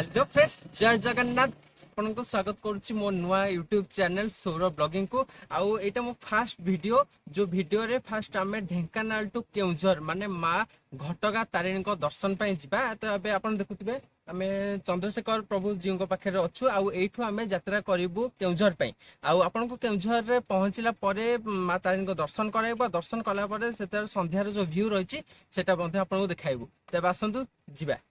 Hello friends जय जगन्नाथ आपको स्वागत करुच्ची मो नुआ यूट्यूब चैनल सौरभ ब्लॉगिंग को आउ एटा मो फास्ट वीडियो जो वीडियो रे फास्ट आमे ढेंकानाल टू केउझर माने माँ घटगा तारिणी को दर्शन पाई जिबा तो अबे आपण देखुथिबे आमे चंद्रशेखर प्रभु जी को पाखे अच्छु आउ एठू आमे यात्रा करिवु केउझर पाई आउ आपण को केउझर रे पहुंचला परे माँ तारिणी को दर्शन कराइबा दर्शन कला परे सेतर संध्यार जो व्यू रहिछि सेटा बंधे आपण को देखाइबु तबे आसंतु जिबा।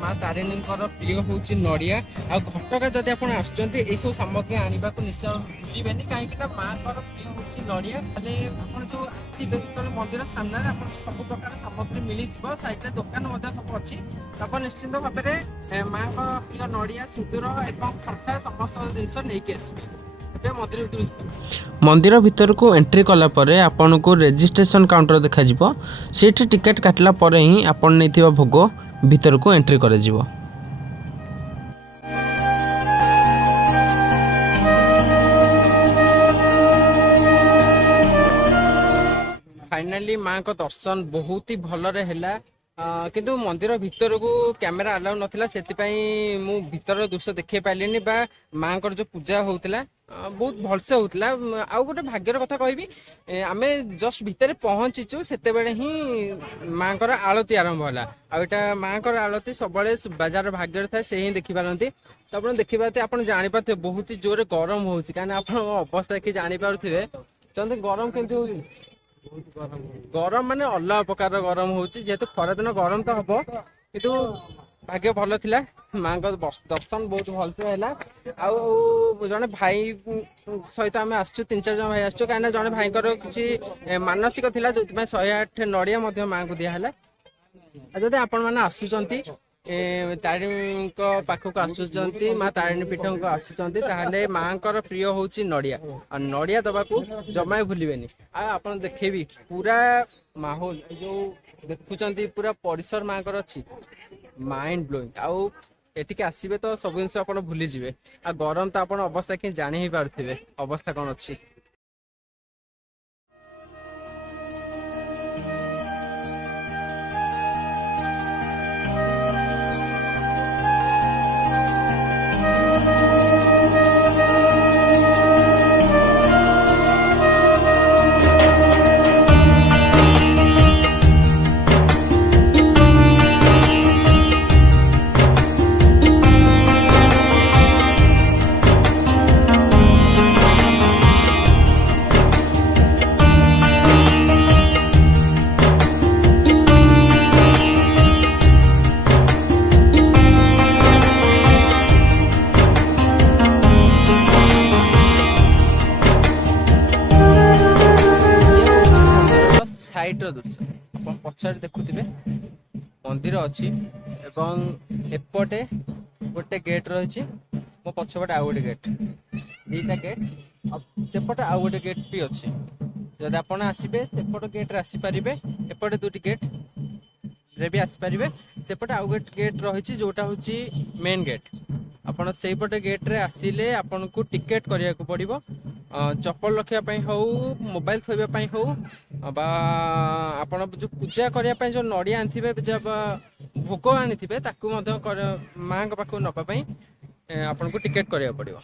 माँ तारिणी प्रिय हूँ नड़िया आ घटका जदि आप सब सामग्री आने को निश्चय भूलें कहीं माँ प्रिय हूँ नड़िया जो आसवे मंदिर सामने सब प्रकार सामग्री मिल सैड दुकान सब अच्छी आप निश्चित भाव में माँ प्रिय नड़िया सिंदूर और शंखा समस्त जिनस नहीं आसवे। मंदिर भीतर को एंट्री कला परे आपन को रजिस्ट्रेशन काउंटर देखा जिवो सेठी टिकट काटला परे ही आपन नैथिबा भोग भीतर को एंट्री करे जिवो। फाइनली माँ को दर्शन बहुत ही भलरे हैला किंतु मंदिर भीतर को कैमेरा अलाउ नथिला सेतिपई मु भीतर दृश्य देखे पाइलिनी बा माँ को जो पूजा होउतला बहुत भलसे होउतला आ गोटे भाग्यर कथा कहबी आमे जस्ट भीतर पहुंचीचु सेते बेले ही माँ को आलती आरंभ होला आ एटा माँ को आलती सबले बाजार भाग्यर थाए से ही देखि पारंती तो आपण देखि पाते आपण जानि पाते बहुत ही जोरे गरम होउची काने आपण अवस्था कि जानि पारुथिबे चंदे गरम केमति होउची गरम माने अलग प्रकार गरम होउची जेहेतु खरा दिन गरम तो हबो किंतु भाग्य भल थिला माँ को दर्शन बहुत भलसे हैला आउ जने भाई सहित आम आसचु 3-4 जन भाई आसचु कहीं जने भाई किसी मानसिक थिला जो 108 नड़िया माँ को दिया है जदि आपण मैंने आसुचंती ତାରିଣୀଙ୍କ ପାଖକୁ ଆସୁଛନ୍ତି, ମା ତାରିଣୀ ପୀଠଙ୍କୁ ଆସୁଛନ୍ତି, ତାହେଲେ ମାଙ୍କର ପ୍ରିୟ ହଉଛି ନଡ଼ିଆ। ଆଉ ନଡ଼ିଆ ଦବାକୁ ଜମା ଭୁଲିବେନି। ଆଉ ଆପଣ ଦେଖେଇବି ପୁରା ମାହୋଲ ଯୋଉ ଦେଖୁଛନ୍ତି ପୁରା ପରିସର ମାଙ୍କର ଅଛି, ମାଇଣ୍ଡ ବ୍ଲୋଇଂ। ଆଉ ଏଠିକି ଆସିବେ ତ ସବୁ ଜିନିଷ ଆପଣ ଭୁଲିଯିବେ। ଆଉ ଗରମ ତ ଆପଣ ଅବସ୍ଥା କି ଜାଣି ହିଁ ପାରୁଥିବେ ଅବସ୍ଥା କଣ ଅଛି। ସାଇଡର ଦୃଶ୍ୟ ଆପଣ ପଛରେ ଦେଖୁଥିବେ ମନ୍ଦିର ଅଛି ଏବଂ ଏପଟେ ଗୋଟେ ଗେଟ୍ ରହିଛି, ମୋ ପଛପଟେ ଆଉ ଗୋଟେ ଗେଟ୍, ଦିଟା ଗେଟ୍। ଆଉ ସେପଟେ ଆଉ ଗୋଟେ ଗେଟ୍ ବି ଅଛି। ଯଦି ଆପଣ ଆସିବେ ସେପଟ ଗେଟ୍ରେ ଆସିପାରିବେ, ଏପଟେ ଦୁଇଟି ଗେଟ୍ ରେ ବି ଆସିପାରିବେ। ସେପଟେ ଆଉ ଗୋଟେ ଗେଟ୍ ରହିଛି ଯୋଉଟା ହଉଛି ମେନ୍ ଗେଟ୍। ଆପଣ ସେଇପଟେ ଗେଟ୍ରେ ଆସିଲେ ଆପଣଙ୍କୁ ଟିକେଟ୍ କରିବାକୁ ପଡ଼ିବ। ଚପଲ ରଖିବା ପାଇଁ ହଉ, ମୋବାଇଲ ଥୋଇବା ପାଇଁ ହଉ, ବା ଆପଣ ଯୋଉ ପୂଜା କରିବା ପାଇଁ ଯୋଉ ନଡ଼ିଆ ଆଣିଥିବେ, ଭୋଗ ଆଣିଥିବେ, ତାକୁ ମଧ୍ୟ ମାଙ୍କ ପାଖକୁ ନବା ପାଇଁ ଆପଣଙ୍କୁ ଟିକେଟ୍ କରିବାକୁ ପଡ଼ିବ।